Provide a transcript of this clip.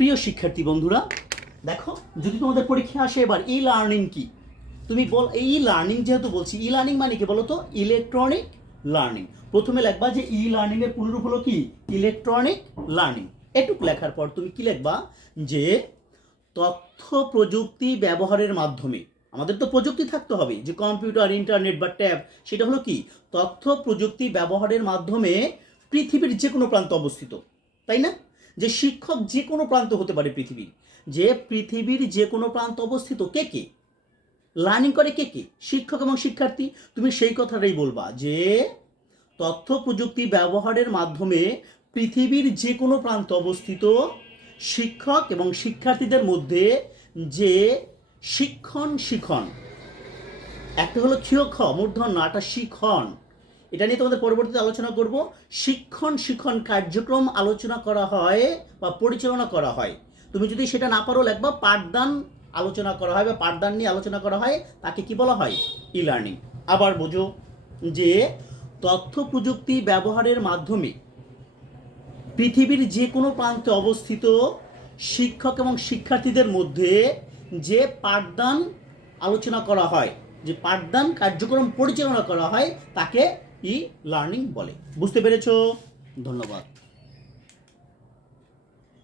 প্রিয় শিক্ষার্থী বন্ধুরা, দেখো যদি তোমাদের পরীক্ষা আসে এবার ই লার্নিং কি, তুমি বল ই লার্নিং যেহেতু বলছি, ই লার্নিং মানে কি বলো তো? Electronic learning. প্রথমে লিখবা যে ই লার্নিং এর পুনরূপ হলো কি? Electronic learning. এটুকু লেখার পর তুমি কি লিখবা? যে তথ্য প্রযুক্তি ব্যবহারের মাধ্যমে, আমাদের তো প্রযুক্তি থাকতে হবে, যে কম্পিউটার, ইন্টারনেট বা ট্যাব, সেটা হলো কি? তথ্য প্রযুক্তি ব্যবহারের মাধ্যমে পৃথিবীর যে কোনো প্রান্তে অবস্থিত, তাই না? যে শিক্ষক যে কোনো প্রান্ত হতে পারে পৃথিবীর, যে পৃথিবীর যে কোনো প্রান্ত অবস্থিত কে কে লার্নিং করে, কে কে? শিক্ষক এবং শিক্ষার্থী। তুমি সেই কথাটাই বলবা যে তথ্য প্রযুক্তি ব্যবহারের মাধ্যমে পৃথিবীর যে কোনো প্রান্তে অবস্থিত শিক্ষক এবং শিক্ষার্থীদের মধ্যে যে শিক্ষণ, একটা হলো ক্ষীয় খ মূর্ধন্য, একটা শিখন, এটা নিয়ে তোমাদের পরবর্তীতে আলোচনা করব। শিক্ষণ কার্যক্রম আলোচনা করা হয় বা পরিচালনা করা হয়। তুমি যদি সেটা না পারো লিখবা পাঠদান আলোচনা করা হয় বা পাঠদান নিয়ে আলোচনা করা হয়, তাকে কি বলা হয়? E learning. আবার বোঝো যে তথ্য প্রযুক্তি ব্যবহারের মাধ্যমে পৃথিবীর যে কোনো প্রান্তে অবস্থিত শিক্ষক এবং শিক্ষার্থীদের মধ্যে যে পাঠদান আলোচনা করা হয়, যে পাঠদান কার্যক্রম পরিচালনা করা হয়, তাকে ই লার্নিং বলে। বুঝতে পেরেছো? ধন্যবাদ।